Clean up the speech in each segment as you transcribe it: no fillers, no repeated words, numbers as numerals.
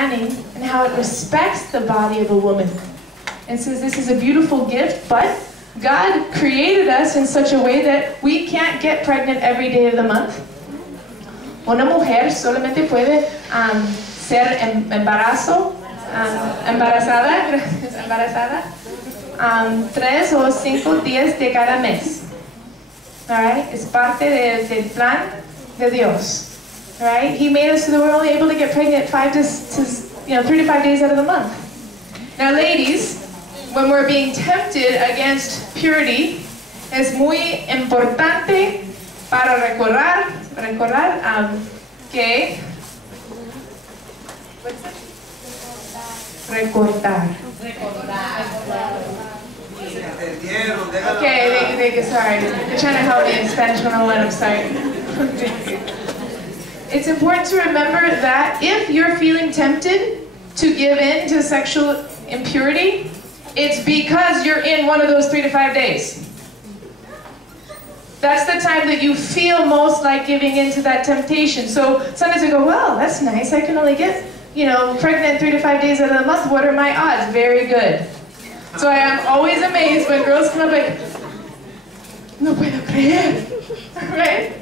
planning and how it respects the body of a woman. And says this is a beautiful gift, but God created us in such a way that we can't get pregnant every day of the month. Una mujer solamente puede ser embarazada 3 o 5 días de cada mes. All right? Es parte del plan de Dios. All right? He made us so that we're only able to get pregnant 3 to 5 days out of the month. Now, ladies, when we're being tempted against purity, es muy importante para recordar que recordar. Okay, sorry. They're trying to help me in Spanish when I let them, sorry. It's important to remember that if you're feeling tempted to give in to sexual impurity, it's because you're in one of those 3 to 5 days. That's the time that you feel most like giving in to that temptation. So sometimes I go, well, that's nice. I can only get, pregnant 3 to 5 days out of the month. What are my odds? Very good. So I am always amazed when girls come up like, no puedo creer, right?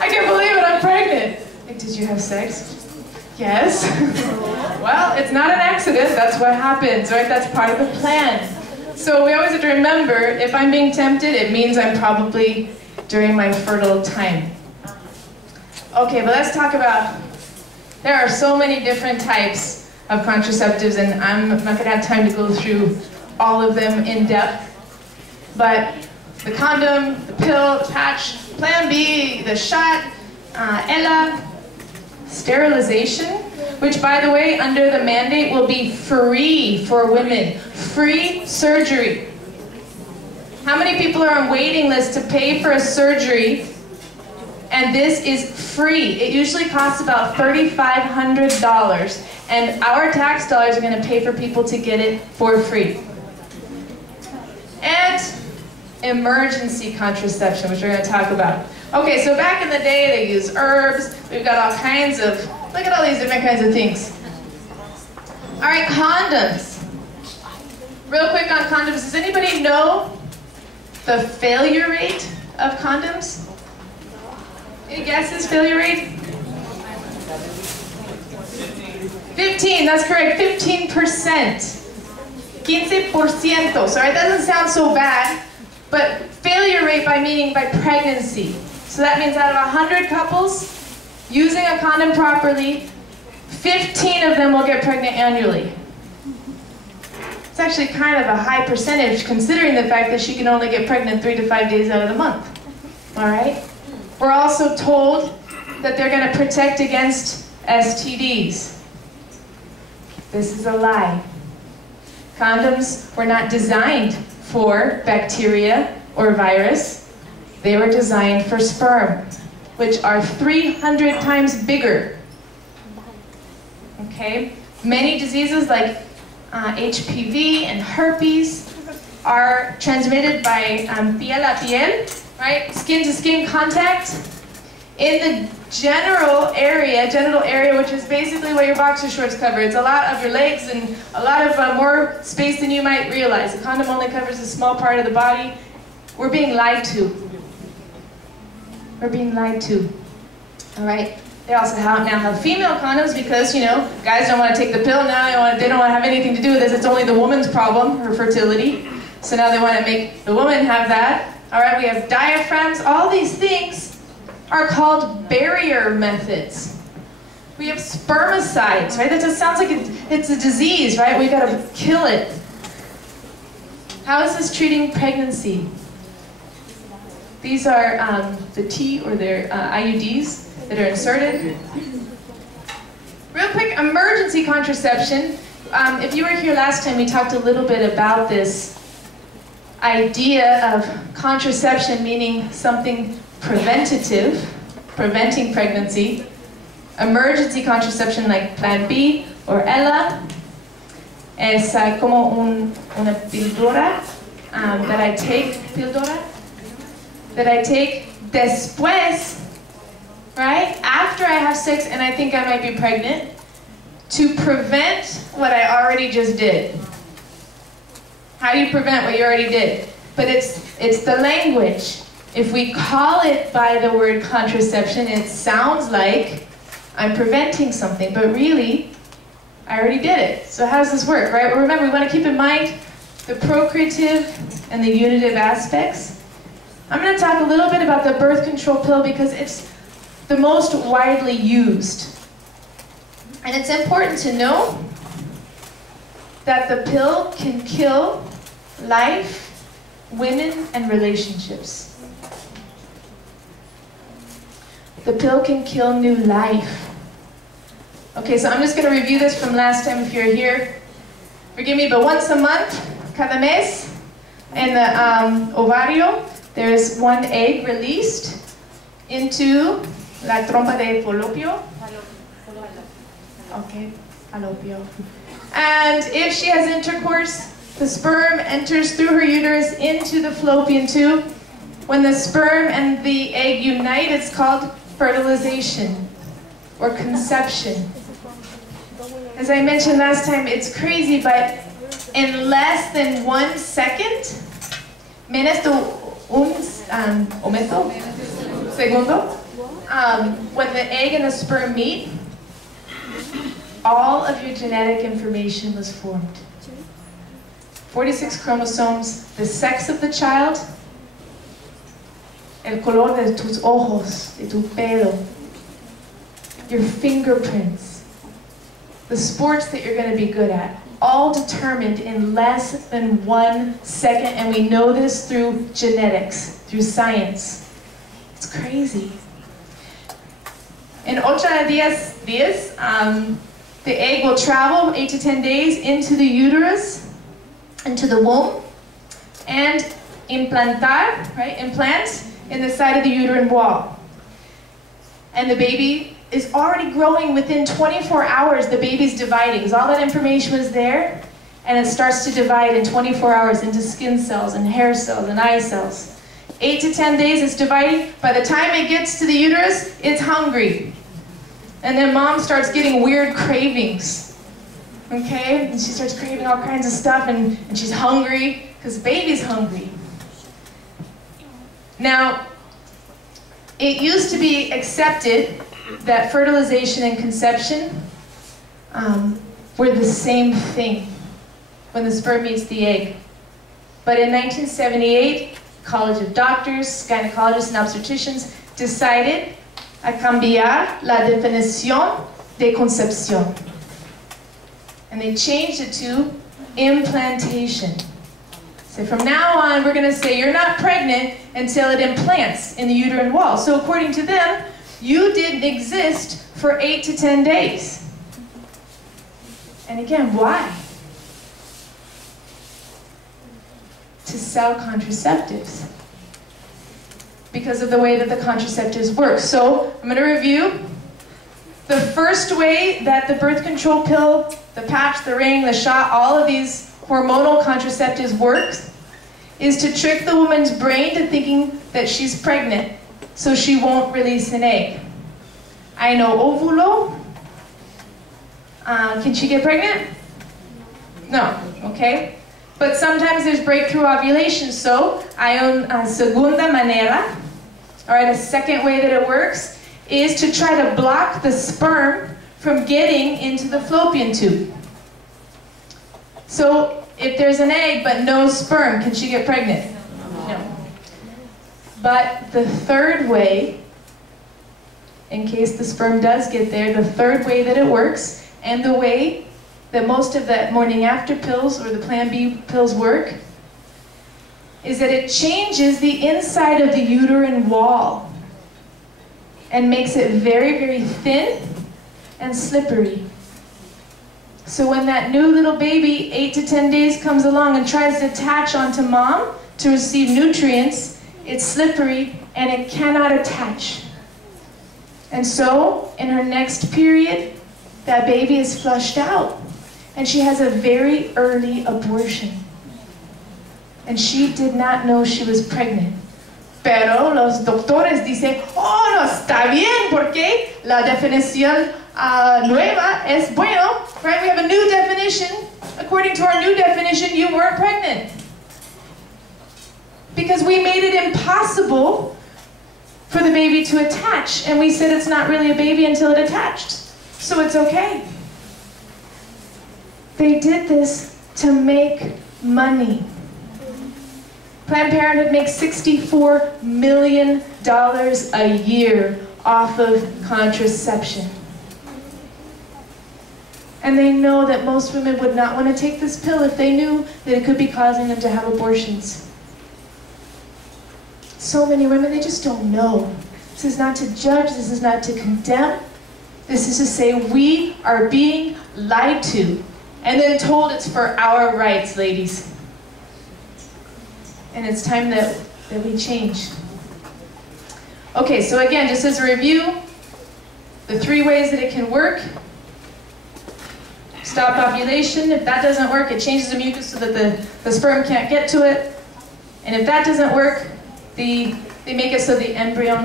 I can't believe it, I'm pregnant. Like, did you have sex? Yes. Well, it's not an accident, that's what happens, right? That's part of the plan. So we always have to remember, if I'm being tempted, it means I'm probably during my fertile time. Okay, but let's talk about, there are so many different types of contraceptives, and I'm not going to have time to go through all of them in depth. But the condom, the pill, the patch, Plan B, the shot, Ella, sterilization, which by the way, under the mandate will be free for women. Free surgery. How many people are on waiting list to pay for a surgery? And this is free. It usually costs about $3,500, and our tax dollars are going to pay for people to get it for free. And emergency contraception, which we're going to talk about. Okay, so back in the day, they used herbs. We've got all kinds of, look at all these different kinds of things. All right, condoms. Real quick on condoms, does anybody know the failure rate of condoms? Any guesses, failure rate? 15, that's correct, 15%. 15%, sorry, that doesn't sound so bad, but failure rate by meaning by pregnancy. So that means out of 100 couples using a condom properly, 15 of them will get pregnant annually. It's actually kind of a high percentage considering the fact that she can only get pregnant 3 to 5 days out of the month. All right? We're also told that they're going to protect against STDs. This is a lie. Condoms were not designed for bacteria or virus. They were designed for sperm, which are 300 times bigger. Okay? Many diseases like HPV and herpes are transmitted by piel a piel, right? Skin-to-skin contact. In the genital area, which is basically what your boxer shorts cover. It's a lot of your legs and a lot of more space than you might realize. A condom only covers a small part of the body. We're being lied to. We're being lied to. All right? They also now have female condoms because, guys don't want to take the pill now. They don't want to have anything to do with this. It's only the woman's problem, her fertility. So now they want to make the woman have that. All right, we have diaphragms. All these things are called barrier methods. We have spermicides, right? That just sounds like it's a disease, right? We've got to kill it. How is this treating pregnancy? These are the T or their IUDs that are inserted. Real quick, emergency contraception. If you were here last time, we talked a little bit about this idea of contraception meaning something preventative, preventing pregnancy. Emergency contraception like Plan B or Ella es como una píldora that I take, después, right? After I have sex and I think I might be pregnant, to prevent what I already just did. How do you prevent what you already did? But it's the language. If we call it by the word contraception, it sounds like I'm preventing something, but really, I already did it. So how does this work, right? Well, remember, we want to keep in mind the procreative and the unitive aspects. I'm going to talk a little bit about the birth control pill because it's the most widely used. And it's important to know that the pill can kill life, women, and relationships. The pill can kill new life. Okay, so I'm just going to review this from last time if you're here. Forgive me, but once a month, cada mes, in the ovario, there is one egg released into la trompa de falopio. Okay, falopio. And if she has intercourse, the sperm enters through her uterus into the fallopian tube. When the sperm and the egg unite, it's called fertilization or conception. As I mentioned last time, it's crazy, but in less than 1 second, menos de segundo, when the egg and the sperm meet, all of your genetic information was formed. 46 chromosomes, the sex of the child, el color de tus ojos, de tu pelo, your fingerprints, the sports that you're going to be good at, all determined in less than 1 second, and we know this through genetics, through science. It's crazy. In 8 días, the egg will travel 8 to 10 days into the uterus, into the womb, and implantar, right, implant in the side of the uterine wall. And the baby is already growing within 24 hours, the baby's dividing, because all that information was there, and it starts to divide in 24 hours into skin cells and hair cells and eye cells. 8 to 10 days it's dividing. By the time it gets to the uterus, it's hungry. And then mom starts getting weird cravings. Okay? And she starts craving all kinds of stuff, and she's hungry, because the baby's hungry. Now, it used to be accepted that fertilization and conception were the same thing when the sperm meets the egg. But in 1978, College of Doctors, Gynecologists, and Obstetricians decided a cambiar la definición de concepción. And they changed it to implantation. So from now on, we're going to say you're not pregnant until it implants in the uterine wall. So according to them, you didn't exist for 8 to 10 days. And again, why? To sell contraceptives. Because of the way that the contraceptives work. So I'm going to review. The first way that the birth control pill, the patch, the ring, the shot, all of these hormonal contraceptives works is to trick the woman's brain to thinking that she's pregnant so she won't release an egg. I know ovulo. Can she get pregnant? No, okay? But sometimes there's breakthrough ovulation, so hay una segunda manera, all right, a second way that it works is to try to block the sperm from getting into the fallopian tube. So if there's an egg but no sperm, can she get pregnant? No. But the third way, in case the sperm does get there, the third way that it works, and the way that most of the morning after pills or the Plan B pills work, is that it changes the inside of the uterine wall and makes it very, very thin and slippery. So when that new little baby, 8 to 10 days, comes along and tries to attach onto mom to receive nutrients, it's slippery and it cannot attach. And so, in her next period, that baby is flushed out. And she has a very early abortion. And she did not know she was pregnant. Pero los doctores dicen, oh, no está bien, porque la definición nueva es bueno, right? We have a new definition. According to our new definition, you weren't pregnant. Because we made it impossible for the baby to attach. And we said it's not really a baby until it attached. So it's okay. They did this to make money. Planned Parenthood makes $64 million a year off of contraception. And they know that most women would not want to take this pill if they knew that it could be causing them to have abortions. So many women, they just don't know. This is not to judge, this is not to condemn. This is to say we are being lied to and then told it's for our rights, ladies. And it's time that we change. Okay, so again, just as a review, the 3 ways that it can work. Stop ovulation. If that doesn't work, it changes the mucus so that the sperm can't get to it. And if that doesn't work, they make it so the embryo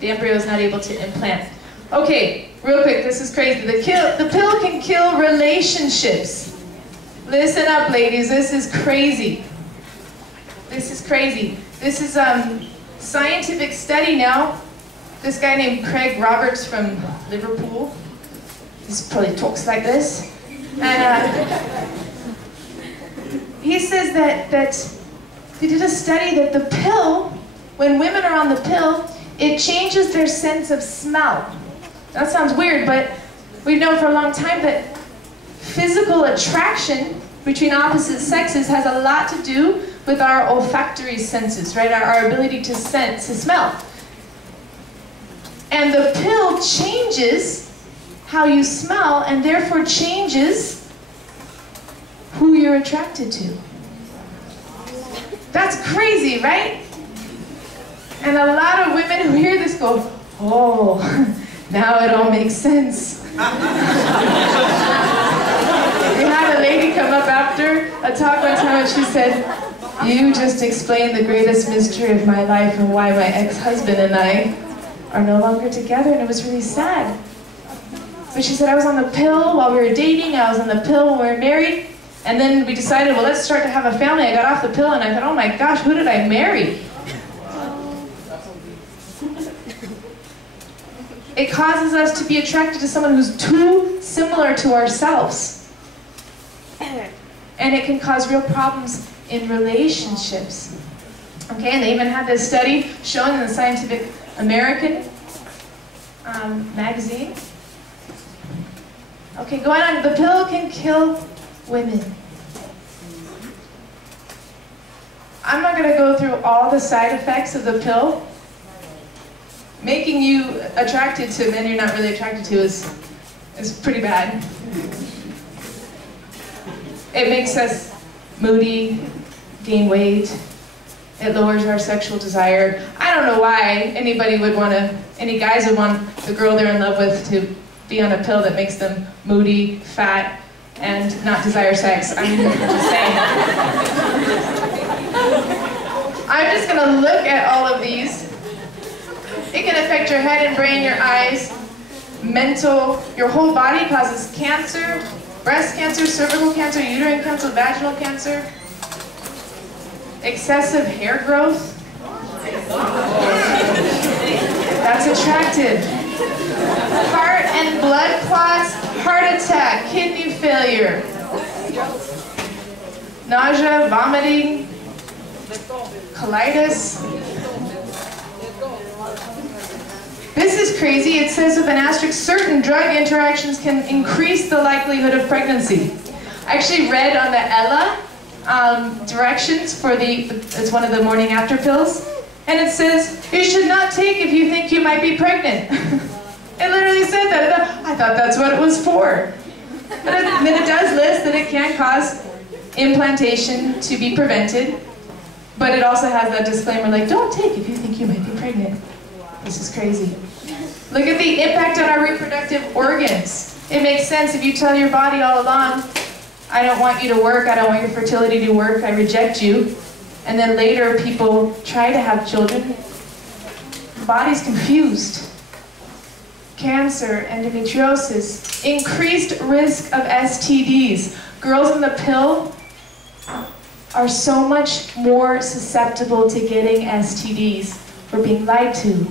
is not able to implant. Okay, real quick, this is crazy. The pill can kill relationships. Listen up, ladies, this is crazy. This is crazy. This is scientific study now. This guy named Craig Roberts from Liverpool. He probably talks like this. And he says that they did a study that the pill, when women are on the pill, it changes their sense of smell. That sounds weird, but we've known for a long time that physical attraction between opposite sexes has a lot to do with our olfactory senses, right? Our ability to sense, to smell. And the pill changes how you smell and therefore changes who you're attracted to. That's crazy, right? And a lot of women who hear this go, oh, now it all makes sense. We had a lady come up after a talk one time and she said, you just explained the greatest mystery of my life and why my ex-husband and I are no longer together, and it was really sad. So she said, I was on the pill while we were dating, I was on the pill when we were married, and then we decided, well, let's start to have a family. I got off the pill and I thought, oh my gosh, who did I marry? It causes us to be attracted to someone who's too similar to ourselves. And it can cause real problems in relationships. Okay, and they even had this study shown in the Scientific American magazine. Okay, going on, the pill can kill women. I'm not going to go through all the side effects of the pill. Making you attracted to men you're not really attracted to is pretty bad. It makes us moody, gain weight. It lowers our sexual desire. I don't know why any guys would want the girl they're in love with to be on a pill that makes them moody, fat, and not desire sex. I'm just saying. I'm just going to look at all of these. It can affect your head and brain, your eyes, mental, your whole body, causes cancer, breast cancer, cervical cancer, uterine cancer, vaginal cancer, excessive hair growth. That's attractive. Heart and blood clots, heart attack, kidney failure, nausea, vomiting, colitis. This is crazy. It says with an asterisk, certain drug interactions can increase the likelihood of pregnancy. I actually read on the Ella directions for it's one of the morning after pills, and it says, you should not take if you think you might be pregnant. It literally said that. I thought that's what it was for. But then it does list that it can cause implantation to be prevented, but it also has that disclaimer like, don't take if you think you might be pregnant. This is crazy. Look at the impact on our reproductive organs. It makes sense if you tell your body all along, I don't want you to work, I don't want your fertility to work, I reject you. And then later people try to have children. The body's confused. cancer, endometriosis, increased risk of STDs. Girls in the pill are so much more susceptible to getting STDs. We're being lied to.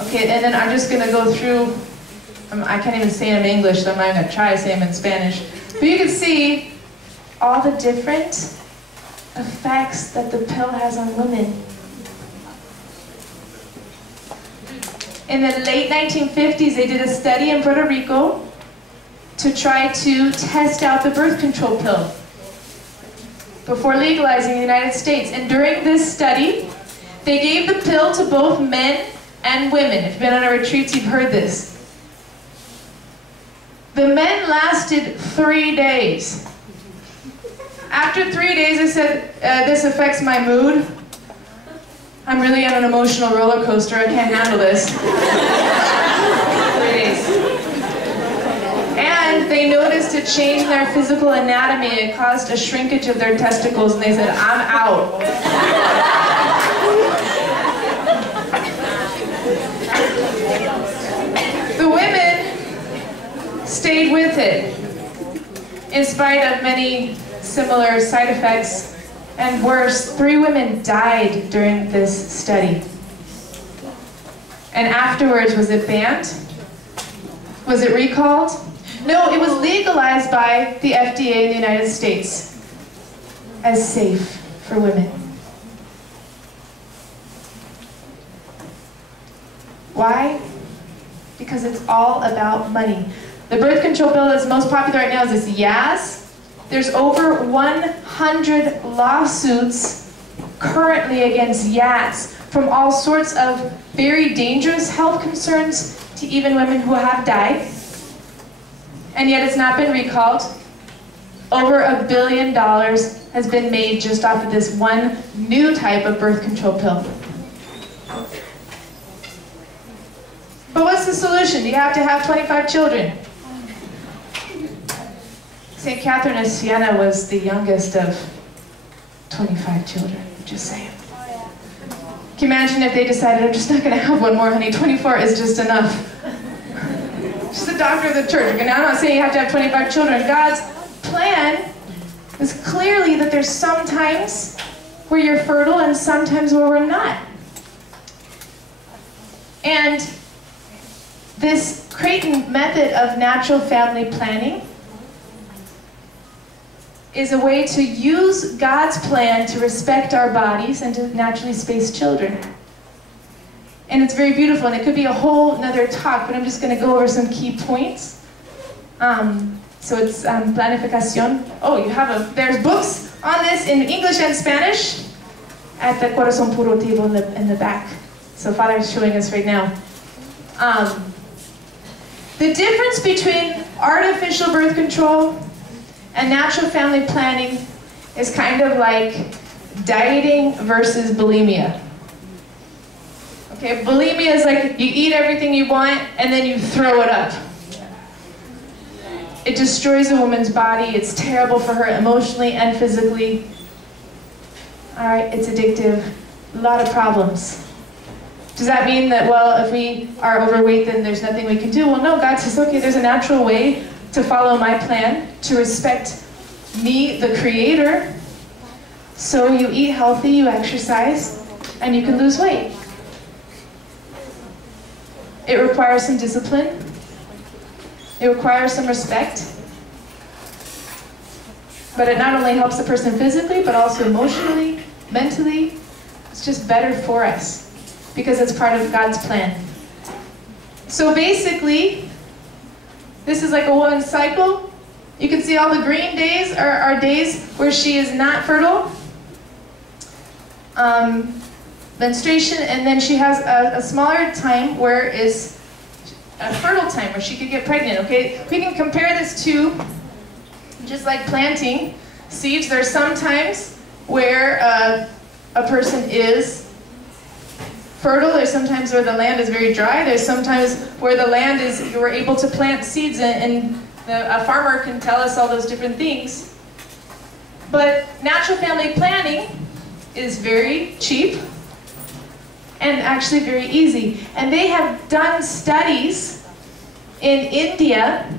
Okay, and then I'm just going to go through, I can't even say them in English, so I'm not going to try to say them in Spanish. But you can see all the different effects that the pill has on women. In the late 1950s, they did a study in Puerto Rico to try to test out the birth control pill before legalizing in the United States. And during this study, they gave the pill to both men and women. If you've been on our retreats, you've heard this. The men lasted 3 days. After 3 days, they said, this affects my mood. I'm really on an emotional roller coaster. I can't handle this. 3 days. And they noticed a change in their physical anatomy. It caused a shrinkage of their testicles, and they said, I'm out. The women stayed with it, in spite of many similar side effects. And worse, 3 women died during this study. And afterwards, was it banned? Was it recalled? No, it was legalized by the FDA in the United States as safe for women. Why? Because it's all about money. The birth control pill that's most popular right now is this Yaz. There's over 100 lawsuits currently against Yaz from all sorts of very dangerous health concerns to even women who have died. And yet it's not been recalled. Over $1 billion has been made just off of this one new type of birth control pill. But what's the solution? You have to have 25 children. St. Catherine of Siena was the youngest of 25 children, just saying. Can you imagine if they decided, I'm just not going to have one more, honey, 24 is just enough. She's the doctor of the church. Okay, now I'm not saying you have to have 25 children. God's plan is clearly that there's some times where you're fertile and sometimes where we're not. And this Creighton method of natural family planning is a way to use God's plan to respect our bodies and to naturally space children. And it's very beautiful, and it could be a whole nother talk, but I'm just going to go over some key points. So it's planificación. Oh, there's books on this in English and Spanish at the Corazón Puro table in the back. So Father's showing us right now. The difference between artificial birth control and natural family planning is kind of like dieting versus bulimia. Okay, bulimia is like you eat everything you want and then you throw it up. It destroys a woman's body. It's terrible for her emotionally and physically. All right, it's addictive. A lot of problems. Does that mean that, well, if we are overweight, then there's nothing we can do? Well, no, God says, okay, there's a natural way to follow my plan, to respect me, the Creator. So you eat healthy, you exercise, and you can lose weight. It requires some discipline. It requires some respect. But it not only helps the person physically, but also emotionally, mentally. It's just better for us because it's part of God's plan. So basically, this is like a woman's cycle. You can see all the green days are days where she is not fertile. Menstruation, and then she has a smaller time where is a fertile time where she could get pregnant, okay? We can compare this to just like planting seeds. There's some times where a person is fertile. There's sometimes where the land is very dry. There's sometimes where the land is, we're able to plant seeds and a farmer can tell us all those different things. But natural family planning is very cheap and actually very easy. And they have done studies in India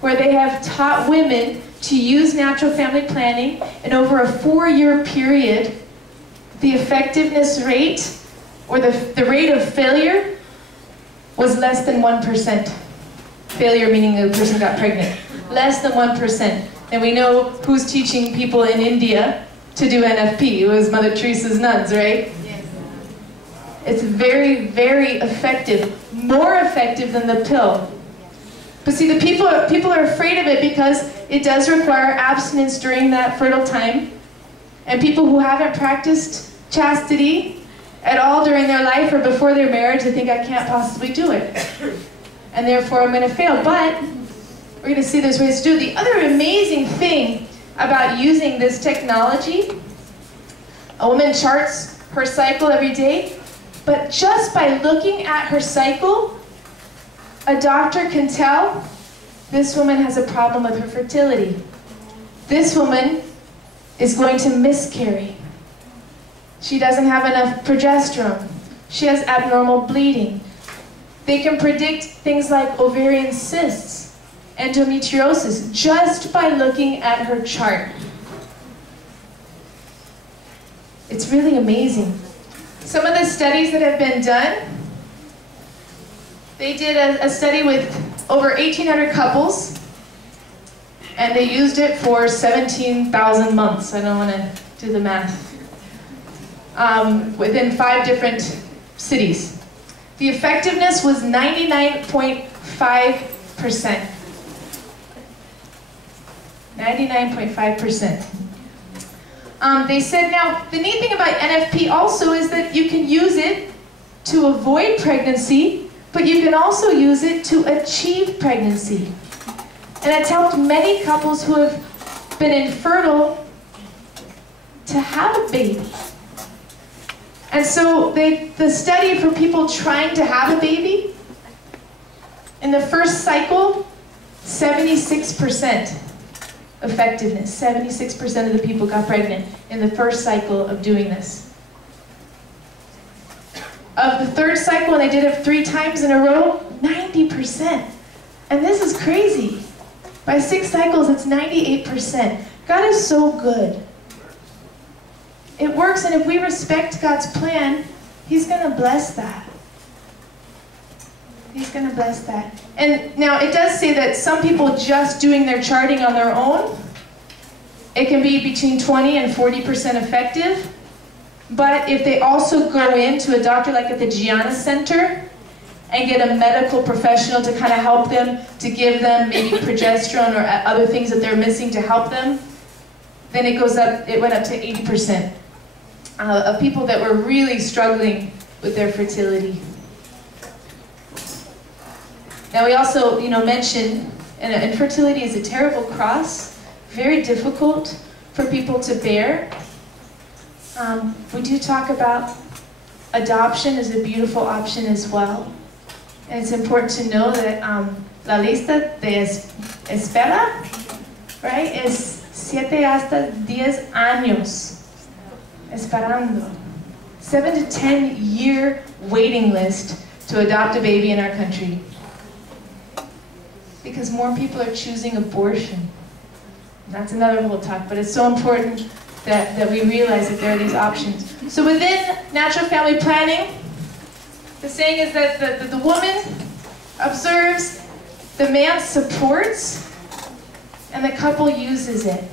where they have taught women to use natural family planning, and over a 4-year period, the effectiveness rate, or the rate of failure, was less than 1%. Failure meaning the person got pregnant. Less than 1%. And we know who's teaching people in India to do NFP. It was Mother Teresa's nuns, right? Yes. It's very, very effective. More effective than the pill. But see, the people are afraid of it because it does require abstinence during that fertile time. And people who haven't practiced chastity at all during their life or before their marriage, they think, I can't possibly do it. And therefore I'm going to fail. But we're going to see there's ways to do it. The other amazing thing about using this technology, a woman charts her cycle every day, but just by looking at her cycle, a doctor can tell this woman has a problem with her fertility. This woman is going to miscarry. She doesn't have enough progesterone. She has abnormal bleeding. They can predict things like ovarian cysts, endometriosis, just by looking at her chart. It's really amazing. Some of the studies that have been done, they did a study with over 1,800 couples, and they used it for 17,000 months. I don't want to do the math. Within 5 different cities. The effectiveness was 99.5%. 99.5%. They said now, the neat thing about NFP also is that you can use it to avoid pregnancy, but you can also use it to achieve pregnancy. And it's helped many couples who have been infertile to have a baby. And so the study for people trying to have a baby, in the first cycle, 76% effectiveness. 76% of the people got pregnant in the first cycle of doing this. Of the third cycle, and they did it 3 times in a row, 90%. And this is crazy. By 6 cycles, it's 98%. God is so good. It works, and if we respect God's plan, He's going to bless that. He's going to bless that. And now it does say that some people just doing their charting on their own, it can be between 20 and 40% effective. But if they also go into a doctor like at the Gianna Center and get a medical professional to kind of help them, to give them maybe progesterone or other things that they're missing to help them, then it goes up, it went up to 80% of people that were really struggling with their fertility. Now we also, mentioned, and infertility is a terrible cross, very difficult for people to bear. We do talk about adoption is a beautiful option as well. And it's important to know that la lista de espera, right, es 7 hasta 10 años esperando. 7 to 10 year waiting list to adopt a baby in our country. Because more people are choosing abortion. That's another whole talk, but it's so important that we realize that there are these options. So within natural family planning, the saying is that the woman observes, the man supports, and the couple uses it.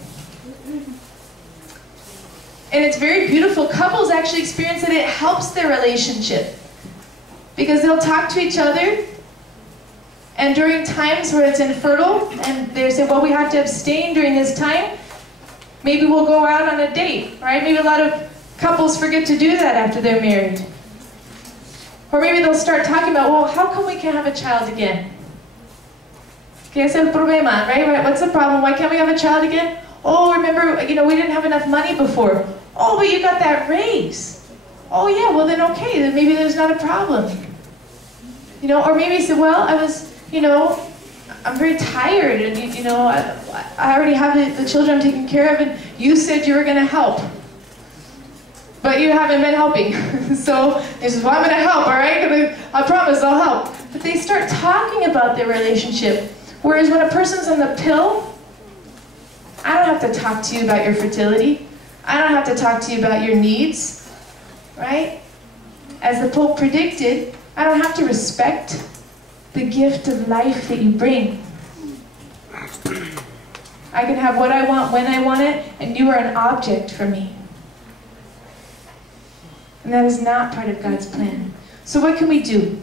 And it's very beautiful. Couples actually experience that it helps their relationship. Because they'll talk to each other, and during times where it's infertile, and they say, well, we have to abstain during this time, maybe we'll go out on a date, right? Maybe a lot of couples forget to do that after they're married. Or maybe they'll start talking about, well, how come we can't have a child again? ¿Qué es el problema, right? What's the problem? Why can't we have a child again? Oh, remember, we didn't have enough money before. Oh, but you got that raise. Oh, yeah, well then okay, then maybe there's not a problem. Or maybe you say, well, I was, I'm very tired, and I already have the children I'm taking care of, and you said you were going to help. but you haven't been helping. So they says, well, I'm going to help, all right? I promise I'll help. But they start talking about their relationship. Whereas when a person's on the pill, I don't have to talk to you about your fertility. I don't have to talk to you about your needs, right? As the Pope predicted, I don't have to respect the gift of life that you bring. I can have what I want when I want it, and you are an object for me. And that is not part of God's plan. So what can we do?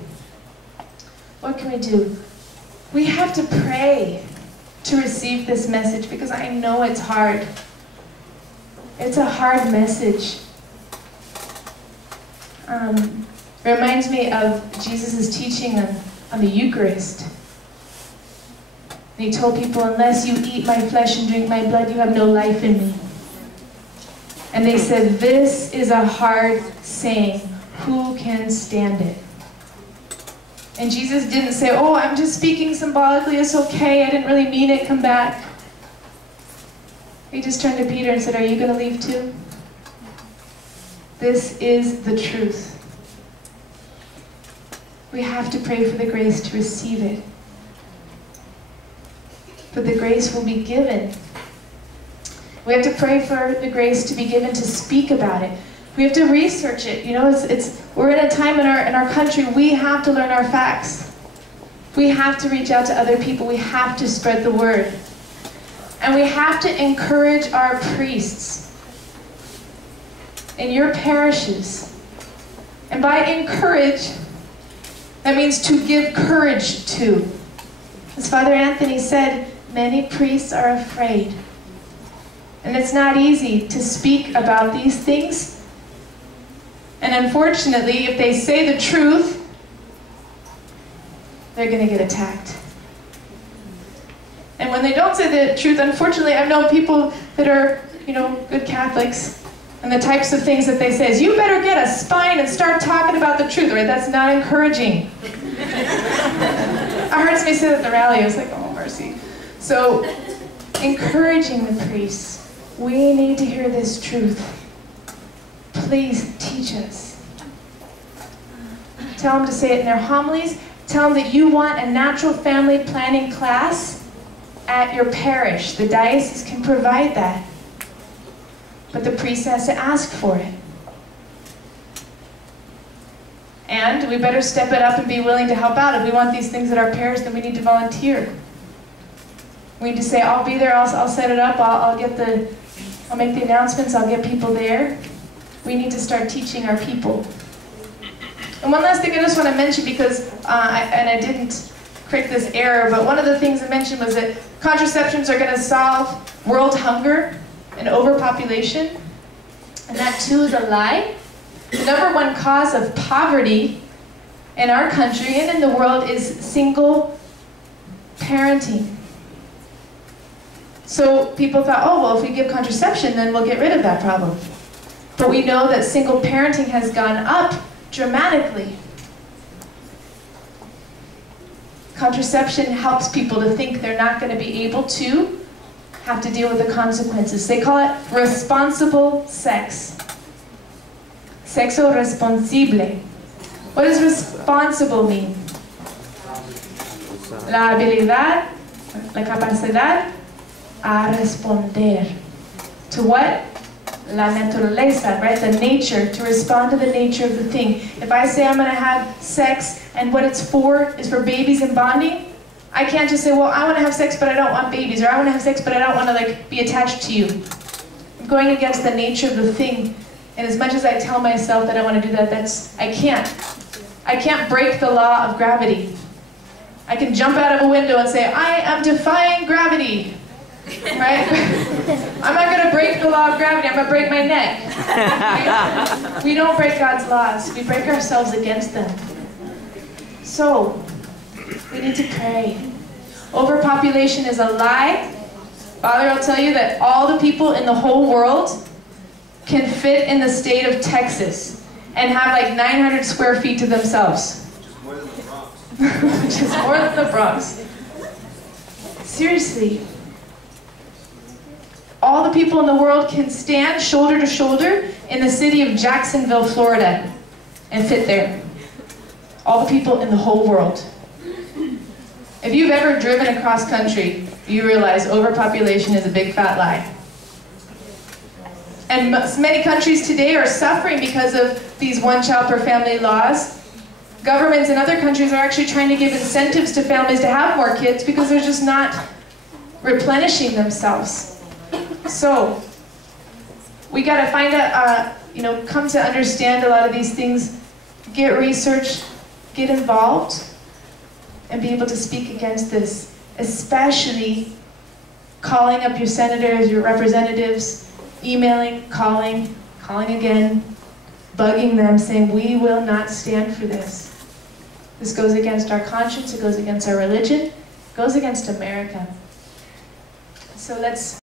What can we do? We have to pray to receive this message, because I know it's hard. It's a hard message. Reminds me of Jesus' teaching on the Eucharist. And he told people, unless you eat my flesh and drink my blood, you have no life in me. And they said, this is a hard saying. Who can stand it? And Jesus didn't say, oh, I'm just speaking symbolically, it's okay, I didn't really mean it, come back. He just turned to Peter and said, are you going to leave too? This is the truth. We have to pray for the grace to receive it. But the grace will be given. We have to pray for the grace to be given to speak about it. We have to research it. You know, we're in a time in our country, we have to learn our facts. We have to reach out to other people. We have to spread the word. And we have to encourage our priests in your parishes. And by encourage, that means to give courage to. As Father Anthony said, many priests are afraid. And it's not easy to speak about these things. And unfortunately, if they say the truth, they're going to get attacked. And when they don't say the truth, unfortunately, I've known people that are, good Catholics, and the types of things that they say is, you better get a spine and start talking about the truth, right? That's not encouraging. I heard somebody say that at the rally. I was like, oh, mercy. So, encouraging the priests. We need to hear this truth. Please teach us. Tell them to say it in their homilies. Tell them that you want a natural family planning class at your parish. The diocese can provide that. But the priest has to ask for it. And we better step it up and be willing to help out. If we want these things at our parish, then we need to volunteer. We need to say, I'll be there, I'll set it up, I'll make the announcements, I'll get people there. We need to start teaching our people. And one last thing I just want to mention, because, I didn't correct this error, but one of the things I mentioned was that contraceptions are going to solve world hunger and overpopulation. And that too is a lie. The #1 cause of poverty in our country and in the world is single parenting. So people thought, oh, well, if we give contraception, then we'll get rid of that problem. But we know that single parenting has gone up dramatically. Contraception helps people to think they're not going to be able to have to deal with the consequences. They call it responsible sex. Sexo responsable. What does responsible mean? La habilidad, la capacidad a responder. To what? La naturaleza, right? The nature, to respond to the nature of the thing. If I say I'm going to have sex and what it's for is for babies and bonding, I can't just say, well, I want to have sex but I don't want babies, or I want to have sex but I don't want to be attached to you. I'm going against the nature of the thing. And as much as I tell myself that I want to do that, I can't. I can't break the law of gravity. I can jump out of a window and say, I am defying gravity. Right? I'm not going to break the law of gravity, I'm going to break my neck. Right? We don't break God's laws, we break ourselves against them. So, we need to pray. Overpopulation is a lie. Father will tell you that all the people in the whole world can fit in the state of Texas and have like 900 square feet to themselves. Which is more than the Bronx. Seriously. All the the people in the world can stand shoulder to shoulder in the city of Jacksonville, Florida, and fit there. All the people in the whole world. If you've ever driven across country, you realize overpopulation is a big fat lie. And many countries today are suffering because of these one-child per family laws. Governments in other countries are actually trying to give incentives to families to have more kids because they're just not replenishing themselves. So, we got to find out, come to understand a lot of these things, get research, get involved, and be able to speak against this, especially calling up your senators, your representatives, emailing, calling again, bugging them, saying, we will not stand for this. This goes against our conscience, it goes against our religion, it goes against America. So let's